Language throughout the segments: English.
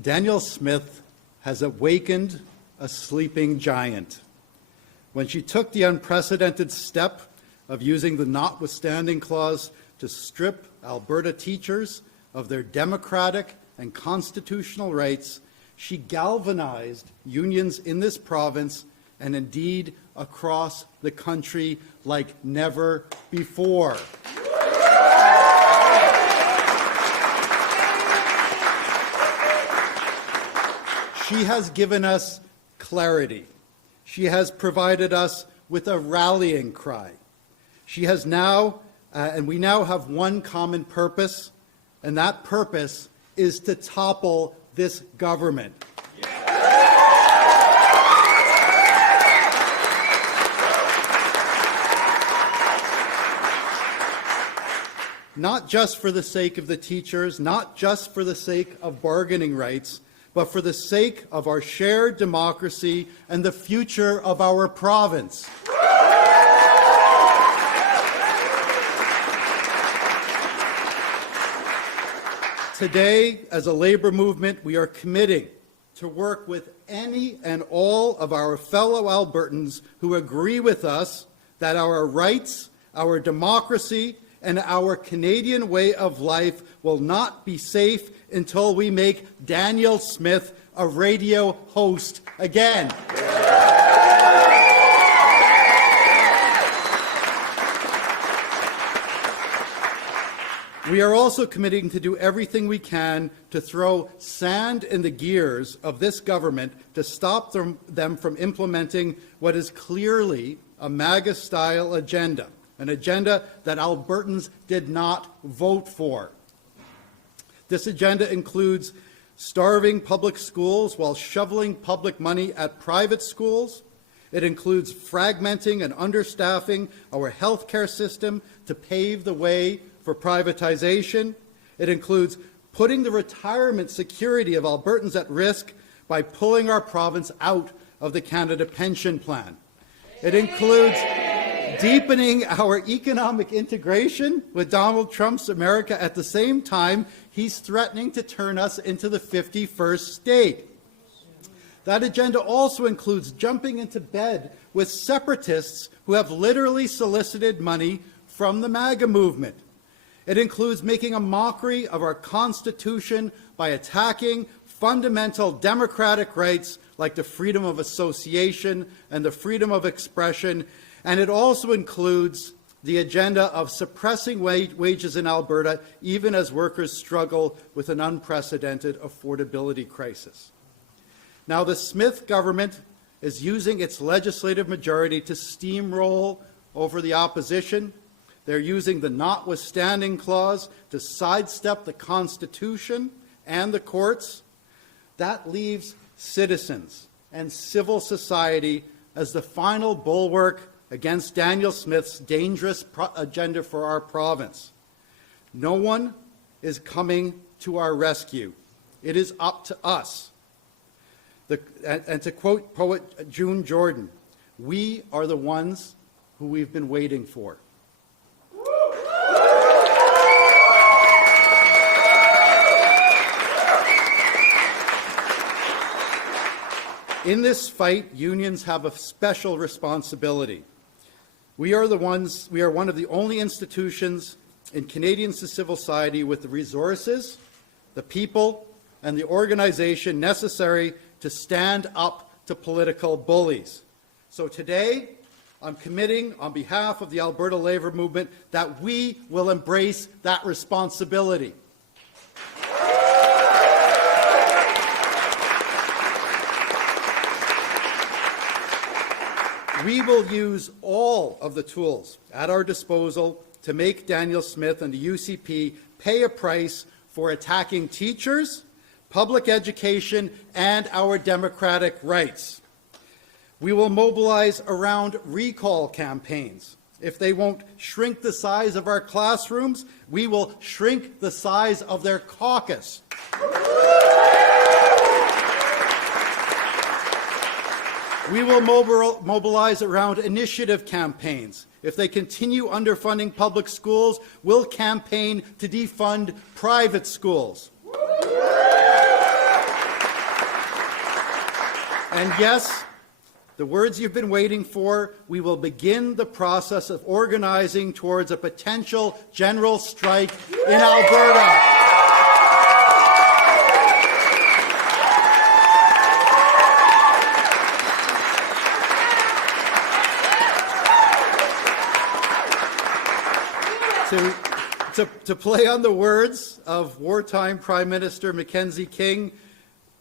Danielle Smith has awakened a sleeping giant. When she took the unprecedented step of using the notwithstanding clause to strip Alberta teachers of their democratic and constitutional rights, she galvanized unions in this province and indeed across the country like never before. She has given us clarity. She has provided us with a rallying cry. She has now, and we now have one common purpose, and that purpose is to topple this government. Not just for the sake of the teachers, not just for the sake of bargaining rights, but for the sake of our shared democracy and the future of our province. Today, as a labour movement, we are committing to work with any and all of our fellow Albertans who agree with us that our rights, our democracy, and our Canadian way of life will not be safe until we make Danielle Smith a radio host again. We are also committing to do everything we can to throw sand in the gears of this government to stop them from implementing what is clearly a MAGA-style agenda, an agenda that Albertans did not vote for. This agenda includes starving public schools while shoveling public money at private schools. It includes fragmenting and understaffing our healthcare system to pave the way for privatization. It includes putting the retirement security of Albertans at risk by pulling our province out of the Canada Pension Plan. It includes deepening our economic integration with Donald Trump's America at the same time he's threatening to turn us into the 51st state. That agenda also includes jumping into bed with separatists who have literally solicited money from the MAGA movement. It includes making a mockery of our Constitution by attacking fundamental democratic rights like the freedom of association and the freedom of expression. And it also includes the agenda of suppressing wages in Alberta, even as workers struggle with an unprecedented affordability crisis. Now, the Smith government is using its legislative majority to steamroll over the opposition. They're using the notwithstanding clause to sidestep the Constitution and the courts. That leaves citizens and civil society as the final bulwark against Danielle Smith's dangerous agenda for our province. No one is coming to our rescue. It is up to us. And to quote poet June Jordan, we are the ones who we've been waiting for. In this fight, unions have a special responsibility. We are one of the only institutions in Canadian civil society with the resources, the people, and the organization necessary to stand up to political bullies. So today, I'm committing on behalf of the Alberta Labour Movement that we will embrace that responsibility. We will use all of the tools at our disposal to make Danielle Smith and the UCP pay a price for attacking teachers, public education, and our democratic rights. We will mobilize around recall campaigns. If they won't shrink the size of our classrooms, we will shrink the size of their caucus. We will mobilize around initiative campaigns. If they continue underfunding public schools, we'll campaign to defund private schools. And yes, the words you've been waiting for, we will begin the process of organizing towards a potential general strike in Alberta. To play on the words of wartime Prime Minister Mackenzie King,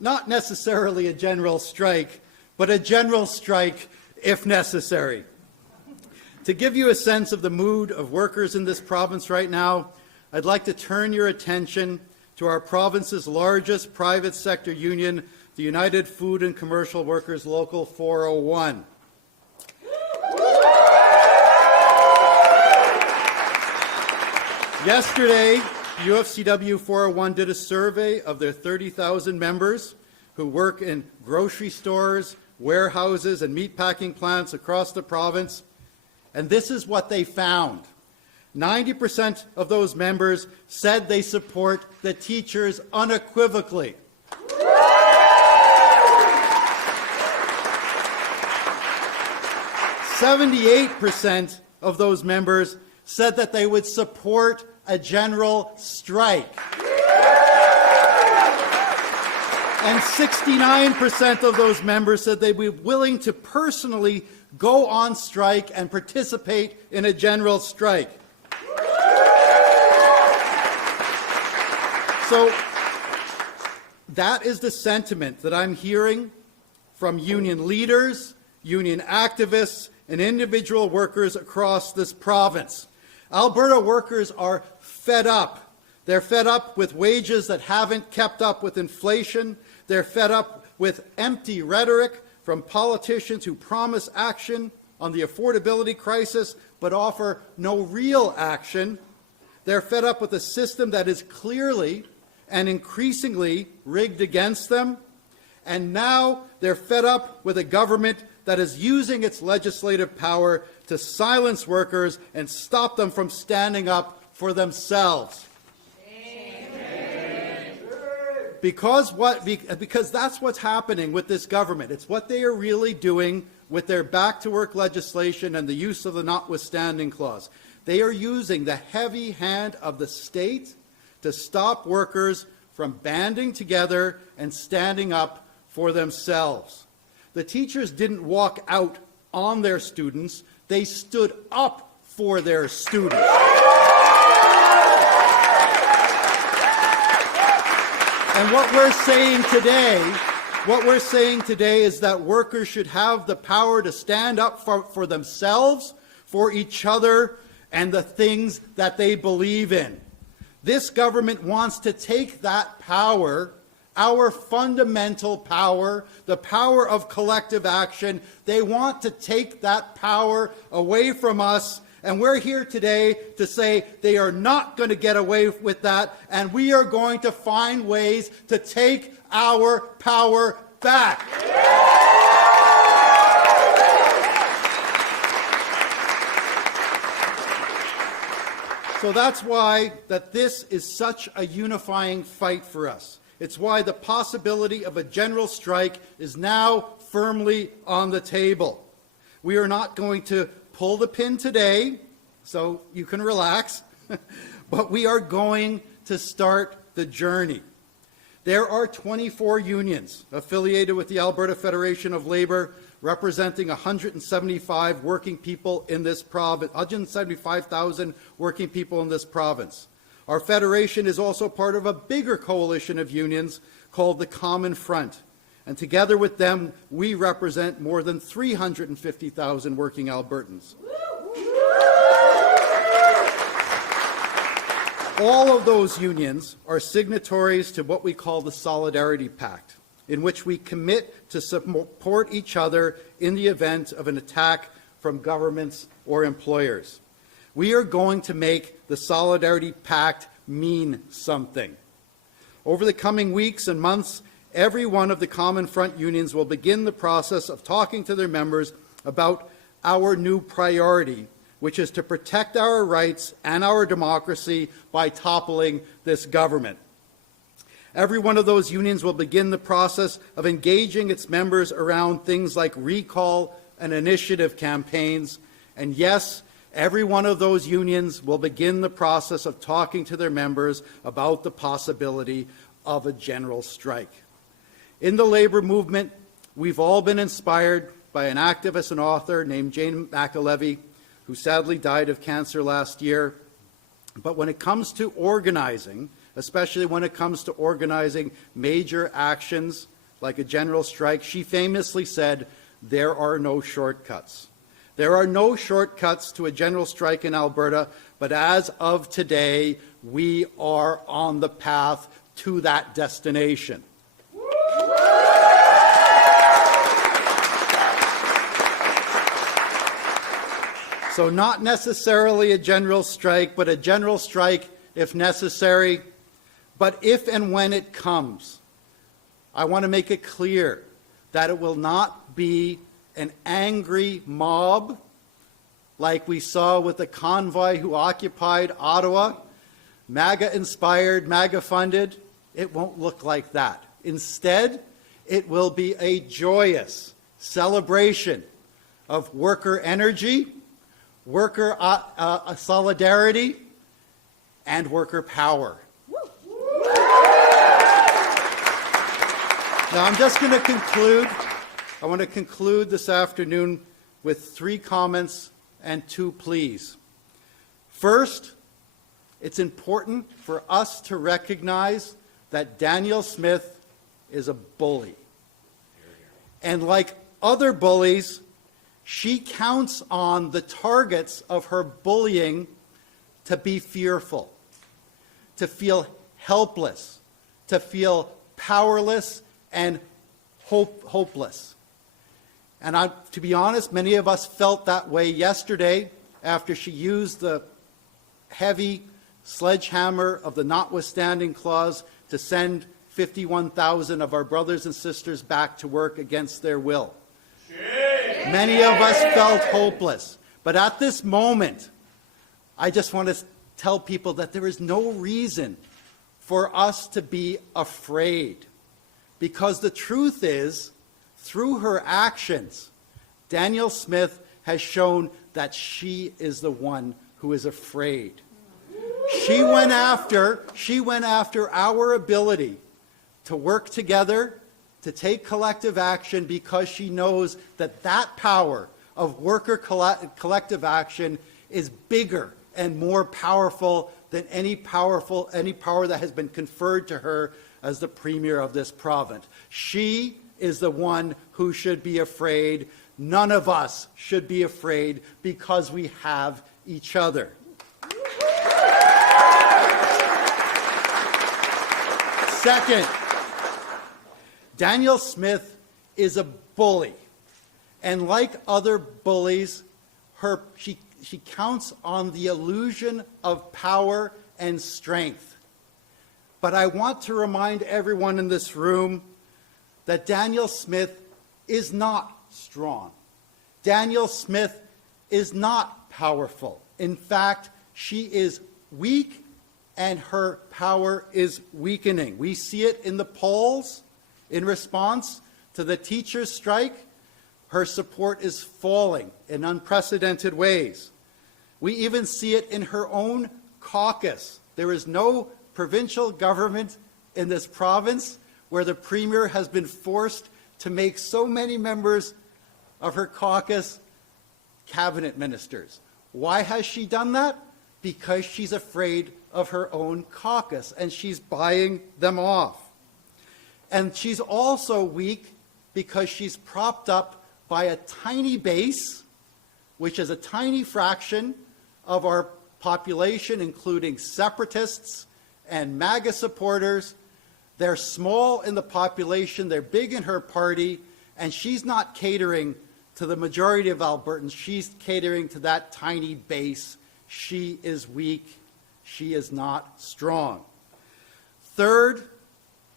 not necessarily a general strike, but a general strike if necessary. To give you a sense of the mood of workers in this province right now, I'd like to turn your attention to our province's largest private sector union, the United Food and Commercial Workers Local 401. Yesterday, UFCW 401 did a survey of their 30,000 members who work in grocery stores, warehouses, and meatpacking plants across the province, and this is what they found. 90% of those members said they support the teachers unequivocally. 78% of those members said that they would support a general strike. And 69% of those members said they'd be willing to personally go on strike and participate in a general strike. So that is the sentiment that I'm hearing from union leaders, union activists, and individual workers across this province. Alberta workers are fed up. They're fed up with wages that haven't kept up with inflation. They're fed up with empty rhetoric from politicians who promise action on the affordability crisis but offer no real action. They're fed up with a system that is clearly and increasingly rigged against them. And now they're fed up with a government that is using its legislative power to silence workers and stop them from standing up for themselves. Because that's what's happening with this government. It's what they are really doing with their back-to-work legislation and the use of the notwithstanding clause. They are using the heavy hand of the state to stop workers from banding together and standing up for themselves. The teachers didn't walk out on their students, they stood up for their students. And what we're saying today is that workers should have the power to stand up for themselves, for each other, and the things that they believe in. This government wants to take that power, our fundamental power, the power of collective action. They want to take that power away from us, and we're here today to say they are not going to get away with that, and we are going to find ways to take our power back. So that's why this is such a unifying fight for us. It's why the possibility of a general strike is now firmly on the table. We are not going to pull the pin today, so you can relax, but we are going to start the journey. There are 24 unions affiliated with the Alberta Federation of Labour, representing 175 working people in this province, 175,000 working people in this province. Our federation is also part of a bigger coalition of unions called the Common Front, and together with them, we represent more than 350,000 working Albertans. All of those unions are signatories to what we call the Solidarity Pact, in which we commit to support each other in the event of an attack from governments or employers. We are going to make the Solidarity Pact mean something. Over the coming weeks and months, every one of the Common Front unions will begin the process of talking to their members about our new priority, which is to protect our rights and our democracy by toppling this government. Every one of those unions will begin the process of engaging its members around things like recall and initiative campaigns. And yes, every one of those unions will begin the process of talking to their members about the possibility of a general strike. In the labor movement, we've all been inspired by an activist and author named Jane McAlevey, who sadly died of cancer last year. But when it comes to organizing, especially when it comes to organizing major actions like a general strike, she famously said, "There are no shortcuts." There are no shortcuts to a general strike in Alberta, but as of today, we are on the path to that destination. So not necessarily a general strike, but a general strike if necessary. But if and when it comes, I want to make it clear that it will not be an angry mob like we saw with the convoy who occupied Ottawa, MAGA-inspired, MAGA-funded. It won't look like that. Instead, it will be a joyous celebration of worker energy, worker solidarity, and worker power. Now, I'm just going to conclude. I want to conclude this afternoon with 3 comments and 2 pleas. First, it's important for us to recognize that Danielle Smith is a bully. And like other bullies, she counts on the targets of her bullying to be fearful, to feel helpless, to feel powerless and hopeless. And to be honest, many of us felt that way yesterday after she used the heavy sledgehammer of the notwithstanding clause to send 51,000 of our brothers and sisters back to work against their will. Many of us felt hopeless. But at this moment, I just want to tell people that there is no reason for us to be afraid. Because the truth is, through her actions, Danielle Smith has shown that she is the one who is afraid. She went after our ability to work together, to take collective action, because she knows that that power of worker collective action is bigger and more powerful than any power that has been conferred to her as the Premier of this province. She is the one who should be afraid. None of us should be afraid because we have each other. Second, Danielle Smith is a bully. And like other bullies, she counts on the illusion of power and strength. But I want to remind everyone in this room that Danielle Smith is not strong. Danielle Smith is not powerful. In fact, she is weak and her power is weakening. We see it in the polls. In response to the teachers' strike, her support is falling in unprecedented ways. We even see it in her own caucus. There is no provincial government in this province where the Premier has been forced to make so many members of her caucus cabinet ministers. Why has she done that? Because she's afraid of her own caucus, and she's buying them off. And she's also weak because she's propped up by a tiny base, which is a tiny fraction of our population, including separatists and MAGA supporters. They're small in the population, they're big in her party, and she's not catering to the majority of Albertans. She's catering to that tiny base. She is weak. She is not strong. Third,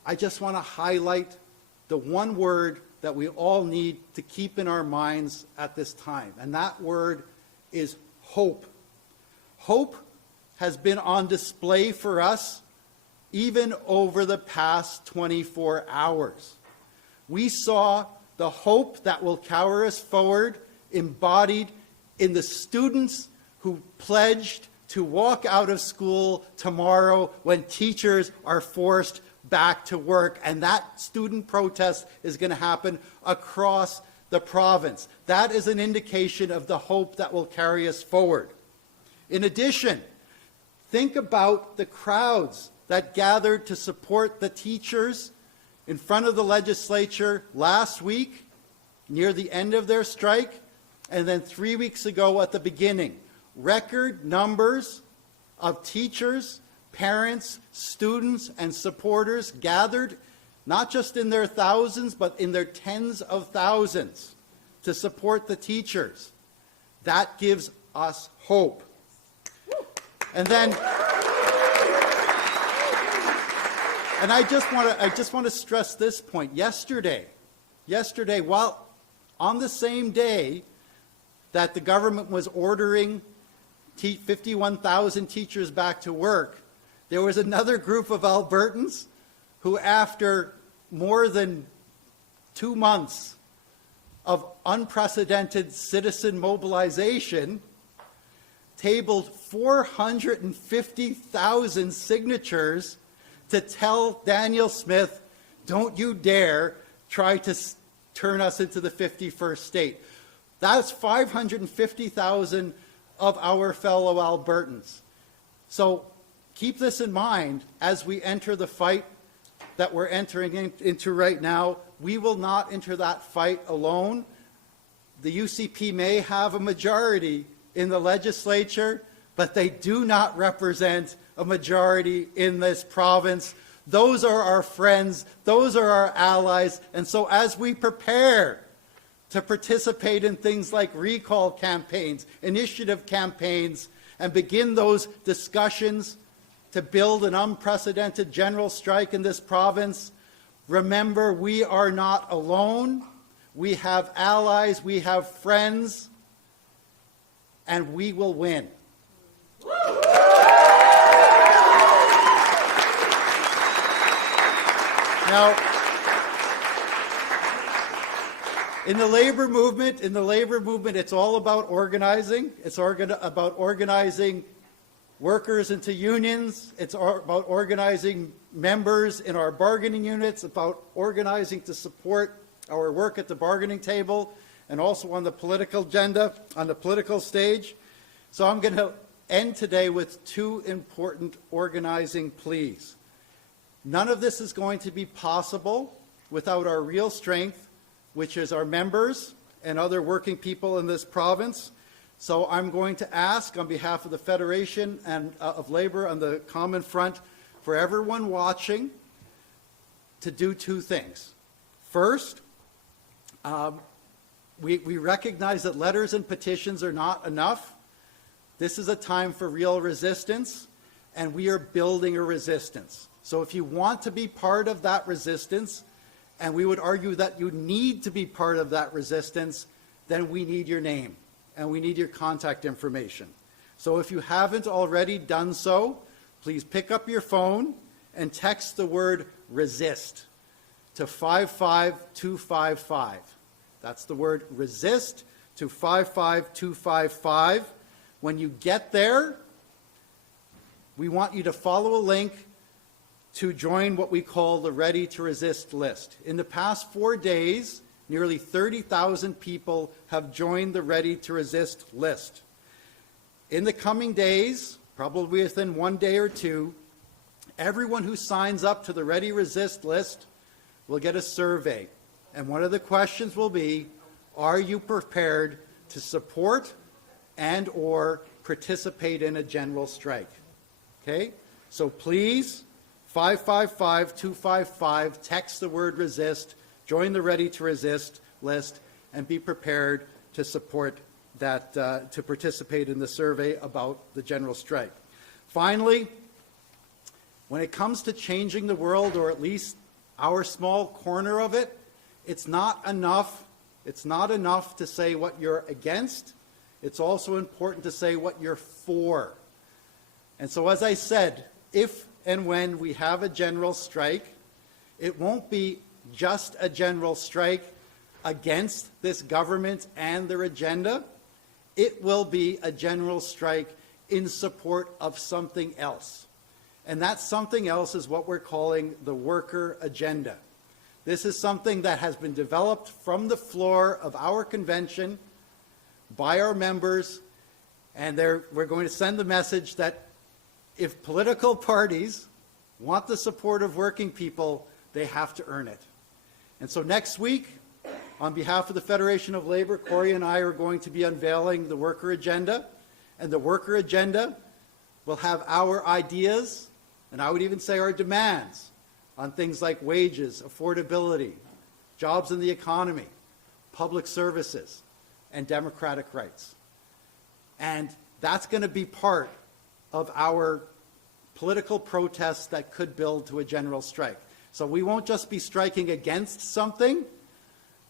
I just want to highlight the one word that we all need to keep in our minds at this time, and that word is hope. Hope has been on display for us even over the past 24 hours. We saw the hope that will carry us forward embodied in the students who pledged to walk out of school tomorrow when teachers are forced back to work. And that student protest is going to happen across the province. That is an indication of the hope that will carry us forward. In addition, think about the crowds that gathered to support the teachers in front of the legislature last week, near the end of their strike, and then 3 weeks ago at the beginning. Record numbers of teachers, parents, students, and supporters gathered, not just in their thousands, but in their tens of thousands, to support the teachers. That gives us hope. And then, and I just want to stress this point. Yesterday, while on the same day that the government was ordering 51,000 teachers back to work, there was another group of Albertans who, after more than 2 months of unprecedented citizen mobilization, tabled 450,000 signatures to tell Daniel Smith, don't you dare try to turn us into the 51st state. That's 550,000 of our fellow Albertans. So keep this in mind as we enter the fight that we're entering into right now. We will not enter that fight alone. The UCP may have a majority in the legislature, but they do not represent a majority in this province. Those are our friends, those are our allies, and so as we prepare to participate in things like recall campaigns, initiative campaigns, and begin those discussions to build an unprecedented general strike in this province, remember, we are not alone. We have allies, we have friends, and we will win. Now, in the labor movement, it's all about organizing. It's about organizing workers into unions. It's about organizing members in our bargaining units, about organizing to support our work at the bargaining table, and also on the political agenda, on the political stage. So I'm going to end today with 2 important organizing pleas. None of this is going to be possible without our real strength, which is our members and other working people in this province. So I'm going to ask on behalf of the Federation of Labour on the Common Front for everyone watching to do 2 things. First, we recognize that letters and petitions are not enough. This is a time for real resistance, and we are building a resistance. So if you want to be part of that resistance, and we would argue that you need to be part of that resistance, then we need your name and we need your contact information. So if you haven't already done so, please pick up your phone and text the word resist to 55255. That's the word resist to 55255. When you get there, we want you to follow a link to join what we call the Ready to Resist list. In the past 4 days, nearly 30,000 people have joined the Ready to Resist list. In the coming days, probably within 1 day or 2, everyone who signs up to the Ready Resist list will get a survey. And one of the questions will be, are you prepared to support and or participate in a general strike? Okay? So please, 555-255, text the word resist, join the Ready to Resist list, and be prepared to support that, to participate in the survey about the general strike. Finally, when it comes to changing the world, or at least our small corner of it, it's not enough to say what you're against. It's also important to say what you're for. And so, as I said, if and when we have a general strike, it won't be just a general strike against this government and their agenda. It will be a general strike in support of something else. And that something else is what we're calling the worker agenda. This is something that has been developed from the floor of our convention by our members, and we're going to send the message that if political parties want the support of working people, they have to earn it. And so next week, on behalf of the Federation of Labour, Corey and I are going to be unveiling the worker agenda, and the worker agenda will have our ideas, and I would even say our demands, on things like wages, affordability, jobs in the economy, public services, and democratic rights. And that's going to be part of our political protests that could build to a general strike. So we won't just be striking against something,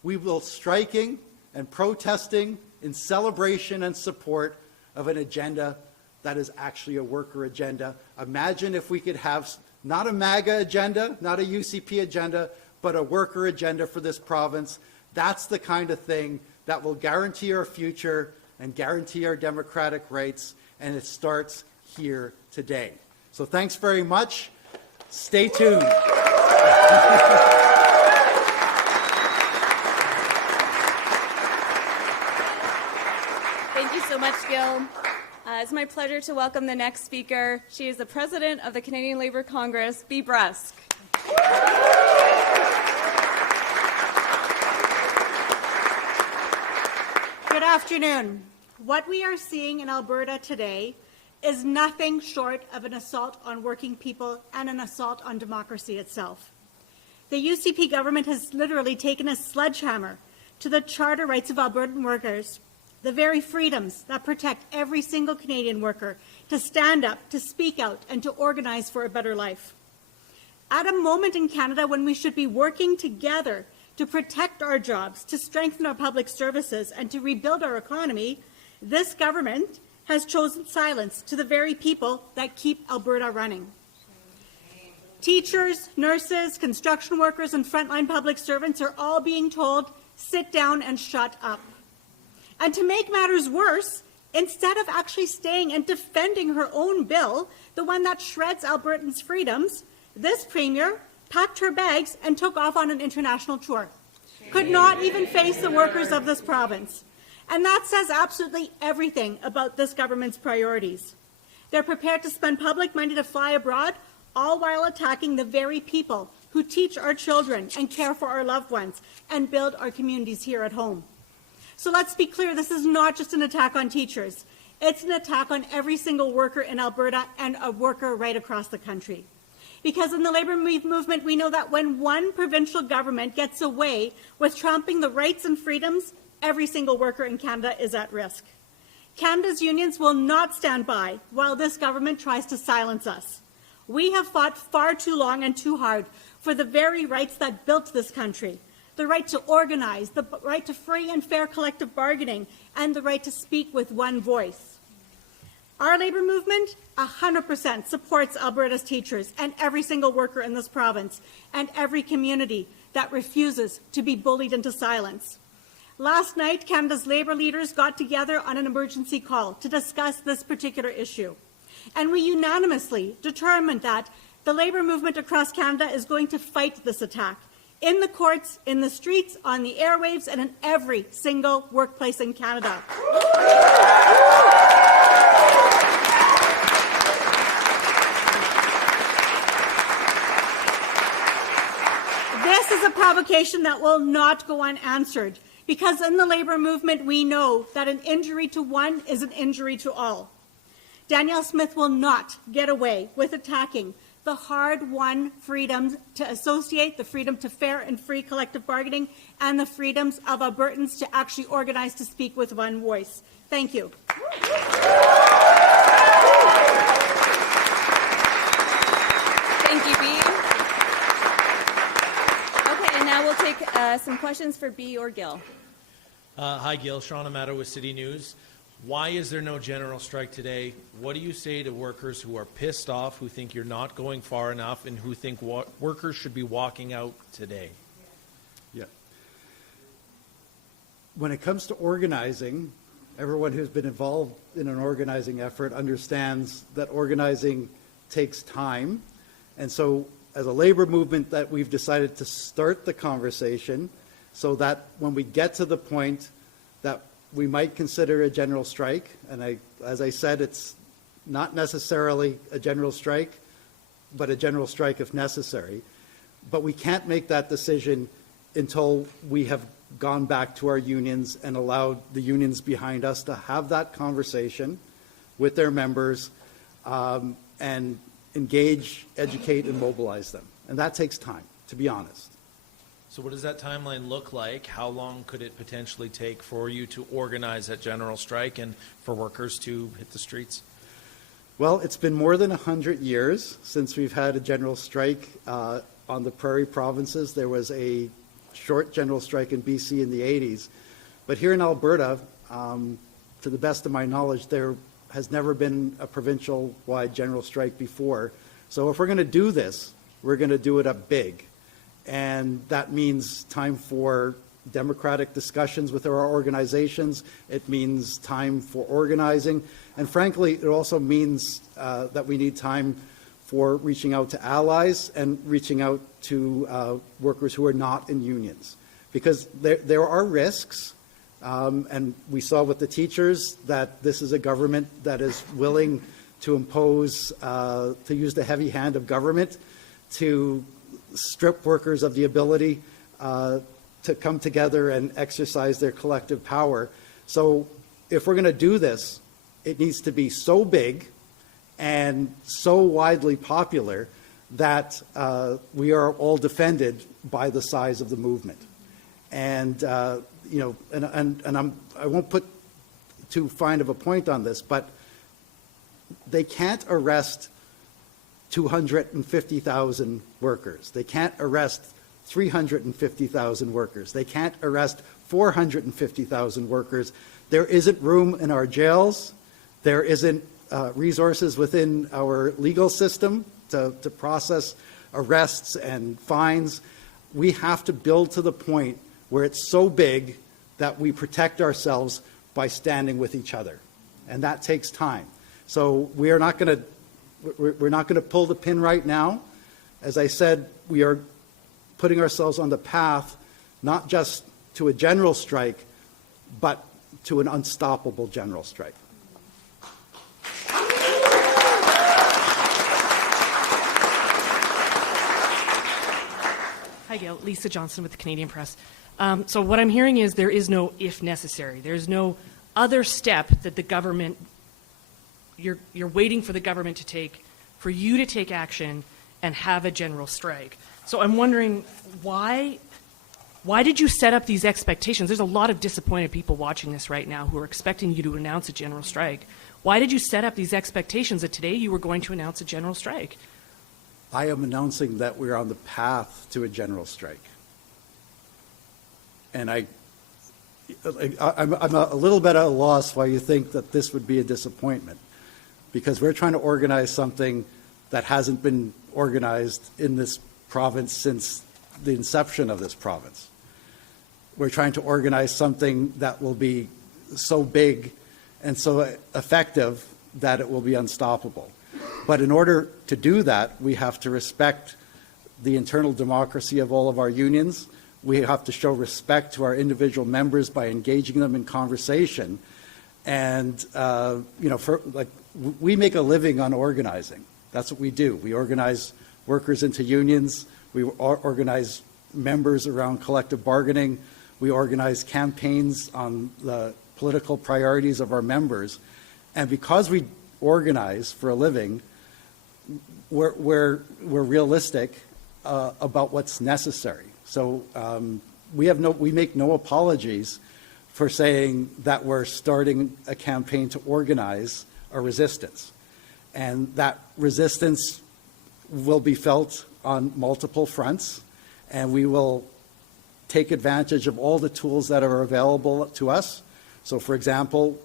we will striking and protesting in celebration and support of an agenda that is actually a worker agenda. Imagine if we could have not a MAGA agenda, not a UCP agenda, but a worker agenda for this province. That's the kind of thing that will guarantee our future and guarantee our democratic rights, and it starts here today. So thanks very much. Stay tuned. Thank you so much, Gil. It's my pleasure to welcome the next speaker. She is the President of the Canadian Labour Congress, Bea Brusk. Good afternoon. What we are seeing in Alberta today is nothing short of an assault on working people and an assault on democracy itself. The UCP government has literally taken a sledgehammer to the charter rights of Albertan workers, the very freedoms that protect every single Canadian worker to stand up, to speak out, and to organize for a better life. At a moment in Canada when we should be working together to protect our jobs, to strengthen our public services, and to rebuild our economy, this government has chosen silence to the very people that keep Alberta running. Teachers, nurses, construction workers, and frontline public servants are all being told, sit down and shut up. And to make matters worse, instead of actually staying and defending her own bill, the one that shreds Albertans' freedoms, this Premier packed her bags and took off on an international tour. Could not even face the workers of this province. And that says absolutely everything about this government's priorities. They're prepared to spend public money to fly abroad, all while attacking the very people who teach our children and care for our loved ones and build our communities here at home. So let's be clear, this is not just an attack on teachers. It's an attack on every single worker in Alberta and a worker right across the country. Because in the labour movement, we know that when one provincial government gets away with trumping the rights and freedoms, every single worker in Canada is at risk. Canada's unions will not stand by while this government tries to silence us. We have fought far too long and too hard for the very rights that built this country. The right to organize, the right to free and fair collective bargaining, and the right to speak with one voice. Our labour movement 100% supports Alberta's teachers and every single worker in this province and every community that refuses to be bullied into silence. Last night, Canada's labour leaders got together on an emergency call to discuss this particular issue. And we unanimously determined that the labour movement across Canada is going to fight this attack in the courts, in the streets, on the airwaves, and in every single workplace in Canada. This is a provocation that will not go unanswered, because in the labour movement we know that an injury to one is an injury to all. Danielle Smith will not get away with attacking the hard-won freedoms to associate, the freedom to fair and free collective bargaining, and the freedoms of Albertans to actually organize to speak with one voice. Thank you. Thank you, Bea. Okay, and now we'll take some questions for Bea or Gil. Hi, Gil. Sean Amato with City News. Why is there no general strike today? What do you say to workers who are pissed off, who think you're not going far enough, and who think workers should be walking out today? Yeah. When it comes to organizing, everyone who's been involved in an organizing effort understands that organizing takes time. And so as a labor movement that we've decided to start the conversation so that when we get to the point that we might consider a general strike, and as I said, it's not necessarily a general strike, but a general strike if necessary. But we can't make that decision until we have gone back to our unions and allowed the unions behind us to have that conversation with their members and engage, educate, and mobilize them. And that takes time, to be honest. So what does that timeline look like? How long could it potentially take for you to organize that general strike and for workers to hit the streets? Well, it's been more than 100 years since we've had a general strike on the prairie provinces. There was a short general strike in BC in the 80s. But here in Alberta, to the best of my knowledge, there has never been a provincial-wide general strike before. So if we're going to do this, we're going to do it up big. And that means time for democratic discussions with our organizations. It means time for organizing. And frankly, it also means that we need time for reaching out to allies and reaching out to workers who are not in unions. Because there are risks, and we saw with the teachers that this is a government that is willing to impose, to use the heavy hand of government to strip workers of the ability to come together and exercise their collective power. So if we're going to do this, it needs to be so big and so widely popular that we are all defended by the size of the movement. And you know, and I won't put too fine of a point on this, but they can't arrest 250,000 workers. They can't arrest 350,000 workers. They can't arrest 450,000 workers. There isn't room in our jails. There isn't resources within our legal system to process arrests and fines. We have to build to the point where it's so big that we protect ourselves by standing with each other. And that takes time. So we're not going to pull the pin right now. As I said, we are putting ourselves on the path not just to a general strike, but to an unstoppable general strike. Hi, Gail. Lisa Johnson with the Canadian Press. So what I'm hearing is there is no if necessary. There's no other step that the government, you're waiting for the government to take, for you to take action and have a general strike. So I'm wondering why did you set up these expectations? There's a lot of disappointed people watching this right now who are expecting you to announce a general strike. Why did you set up these expectations that today you were going to announce a general strike? I am announcing that we're on the path to a general strike. And I'm a little bit at a loss why you think that this would be a disappointment, because we're trying to organize something that hasn't been organized in this province since the inception of this province. We're trying to organize something that will be so big and so effective that it will be unstoppable. But in order to do that, we have to respect the internal democracy of all of our unions. We have to show respect to our individual members by engaging them in conversation. And, you know, we make a living on organizing. That's what we do. We organize workers into unions. We organize members around collective bargaining. We organize campaigns on the political priorities of our members. And because we organize for a living, we're realistic about what's necessary. So we make no apologies for saying that we're starting a campaign to organize a resistance. And that resistance will be felt on multiple fronts, and we will take advantage of all the tools that are available to us. So, for example,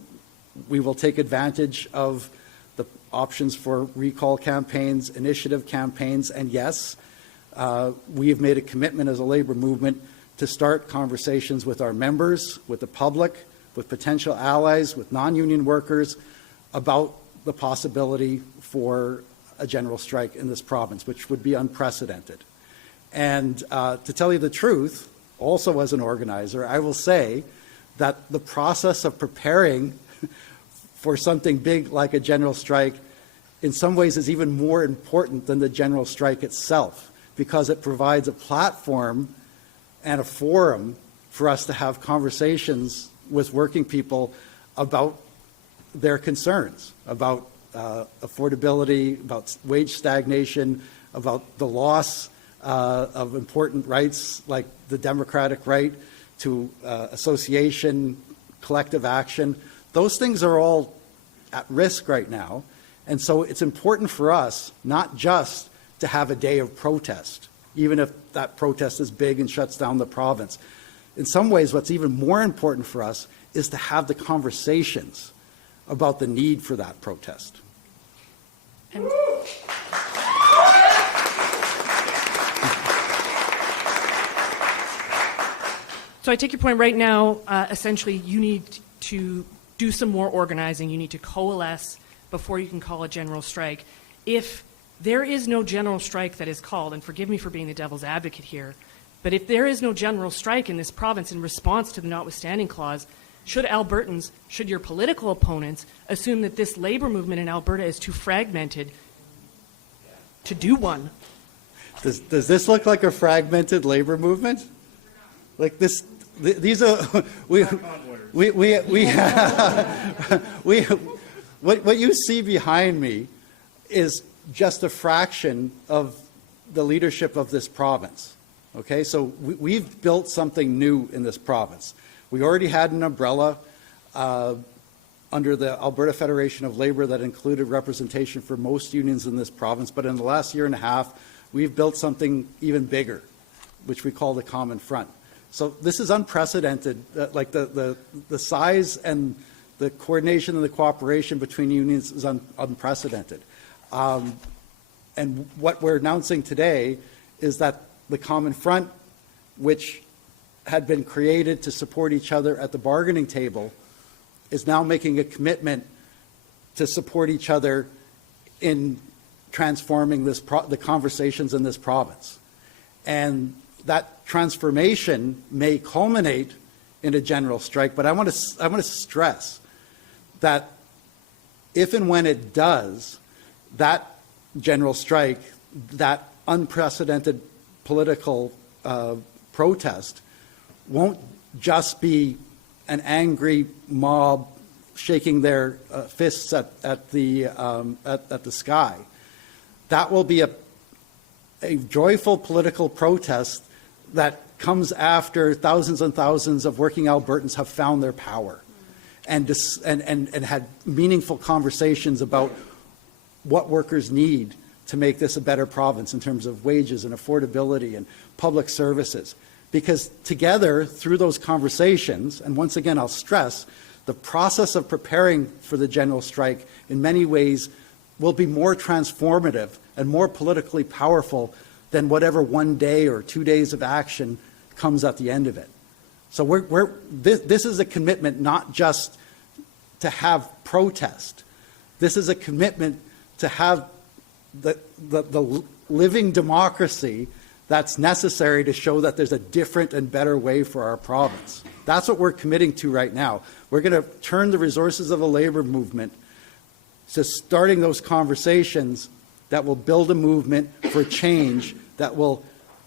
We will take advantage of the options for recall campaigns, initiative campaigns, and yes, we have made a commitment as a labor movement to start conversations with our members, with the public, with potential allies, with non-union workers about the possibility for a general strike in this province, which would be unprecedented. And to tell you the truth, also as an organizer, I will say that the process of preparing for something big like a general strike in some ways is even more important than the general strike itself, because it provides a platform and a forum for us to have conversations with working people about their concerns, about affordability, about wage stagnation, about the loss of important rights like the democratic right to association, collective action. Those things are all at risk right now. And so it's important for us not just to have a day of protest, even if that protest is big and shuts down the province. In some ways, what's even more important for us is to have the conversations about the need for that protest. And so I take your point right now, essentially you need to do some more organizing, you need to coalesce before you can call a general strike. If there is no general strike that is called, and forgive me for being the devil's advocate here, but if there is no general strike in this province in response to the notwithstanding clause, should Albertans, should your political opponents assume that this labor movement in Alberta is too fragmented to do one? Does this look like a fragmented labor movement? Like this, these are, what you see behind me is just a fraction of the leadership of this province. Okay, so we've built something new in this province. We already had an umbrella under the Alberta Federation of Labour that included representation for most unions in this province, but in the last year and a half, we've built something even bigger, which we call the Common Front. So this is unprecedented, like the size and the coordination and the cooperation between unions is unprecedented. And what we're announcing today is that the Common Front, which had been created to support each other at the bargaining table, is now making a commitment to support each other in transforming the conversations in this province. And that transformation may culminate in a general strike, but I want to stress that if and when it does, that general strike, that unprecedented political protest, won't just be an angry mob shaking their fists at the sky. That will be a joyful political protest that comes after thousands and thousands of working Albertans have found their power and had meaningful conversations about what workers need to make this a better province in terms of wages and affordability and public services. Because together, through those conversations, and once again I'll stress, the process of preparing for the general strike in many ways will be more transformative and more politically powerful than whatever 1 day or 2 days of action comes at the end of it. So this is a commitment not just to have protest. This is a commitment to have the living democracy that's necessary to show that there's a different and better way for our province. That's what we're committing to right now. We're going to turn the resources of the labor movement to starting those conversations that will build a movement for change that will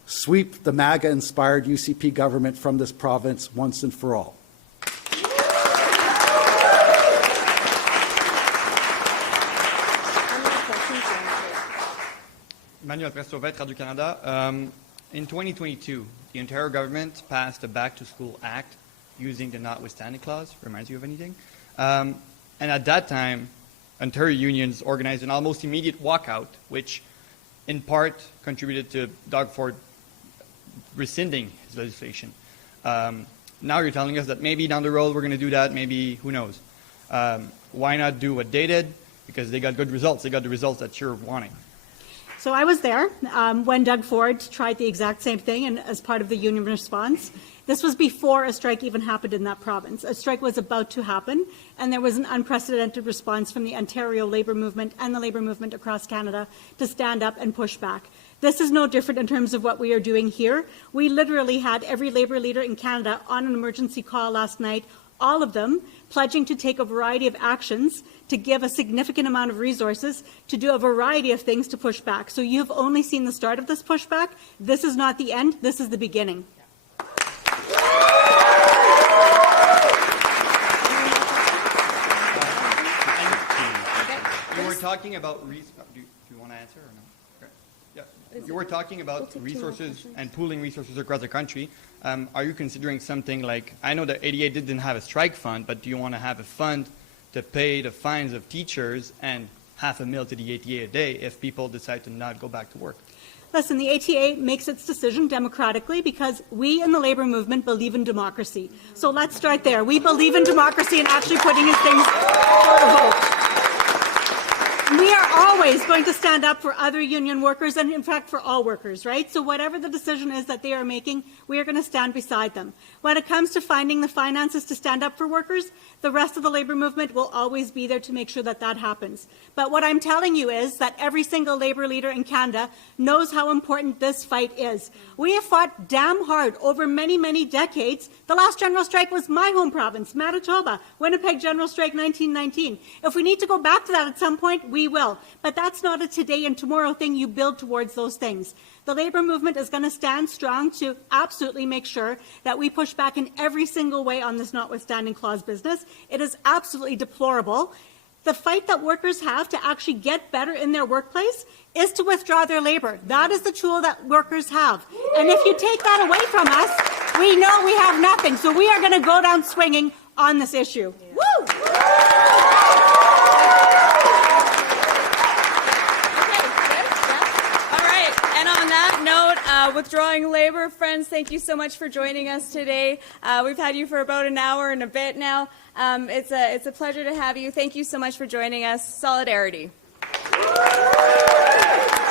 sweep the MAGA-inspired UCP government from this province once and for all. Manuel Prestovet, Radio-Canada. In 2022, the Ontario government passed a Back-to-School Act using the notwithstanding clause. Reminds you of anything? And at that time, Ontario unions organized an almost immediate walkout, which in part contributed to Doug Ford rescinding his legislation. Now you're telling us that maybe down the road we're going to do that, maybe, who knows. Why not do what they did? Because they got good results. They got the results that you're wanting. So I was there when Doug Ford tried the exact same thing and as part of the union response. This was before a strike even happened in that province. A strike was about to happen, and there was an unprecedented response from the Ontario labour movement and the labour movement across Canada to stand up and push back. This is no different in terms of what we are doing here. We literally had every labour leader in Canada on an emergency call last night, all of them pledging to take a variety of actions, to give a significant amount of resources, to do a variety of things to push back. So you've only seen the start of this pushback. This is not the end. This is the beginning. You were talking about, do you want to answer or no? Okay. Yeah. You were talking about resources and pooling resources across the country. Are you considering something like, I know that 88 didn't have a strike fund, but do you want to have a fund to pay the fines of teachers and $500,000 to the ATA a day if people decide to not go back to work? Listen, the ATA makes its decision democratically because we in the labour movement believe in democracy. So let's start there. We believe in democracy and actually putting these things for a vote. We are always going to stand up for other union workers and, in fact, for all workers, right? So whatever the decision is that they are making, we are going to stand beside them. When it comes to finding the finances to stand up for workers, the rest of the labour movement will always be there to make sure that that happens. But what I'm telling you is that every single labour leader in Canada knows how important this fight is. We have fought damn hard over many, many decades. The last general strike was my home province, Manitoba, Winnipeg General Strike 1919. If we need to go back to that at some point, we will. But that's not a today and tomorrow thing. You build towards those things. The labour movement is going to stand strong to absolutely make sure that we push back in every single way on this notwithstanding clause business. It is absolutely deplorable. The fight that workers have to actually get better in their workplace is to withdraw their labour. That is the tool that workers have. And if you take that away from us, we know we have nothing. So we are going to go down swinging on this issue. Yeah. Woo! Withdrawing Labour, friends, thank you so much for joining us today. We've had you for about an hour and a bit now. It's a pleasure to have you. Thank you so much for joining us. Solidarity.